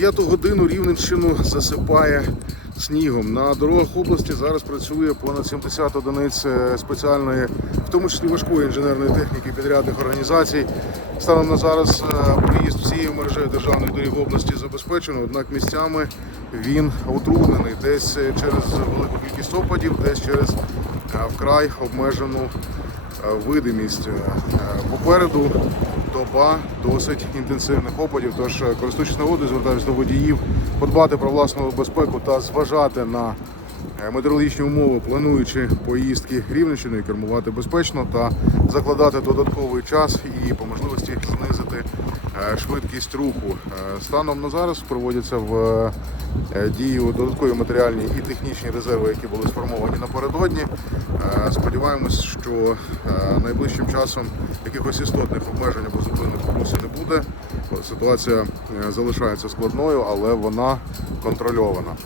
Дев'яту годину Рівненщину засипає снігом. На дорогах області зараз працює понад 70 одиниць е, спеціальної, в тому числі важкої інженерної техніки підрядних організацій. Станом на зараз е, проїзд всією мережею державних доріг області забезпечено, однак місцями він утруднений десь е, через велику кількість опадів, десь через вкрай обмежену видимість. Попереду доба досить інтенсивних опадів. Тож, е, користуючись нагодою, звертаюся до водіїв подбати про власну безпеку та зважати на е, метеорологічні умови, плануючи поїздки Рівненщиною, кермувати безпечно та закладати додатковий час і по можливості швидкість руху. Е, Станом на зараз проводяться в е, дію додаткові матеріальні і технічні резерви, які були сформовані напередодні. Е, Сподіваємось, що е, найближчим часом якихось істотних обмежень або зупинок в не буде. Ситуація е, залишається складною, але вона контрольована.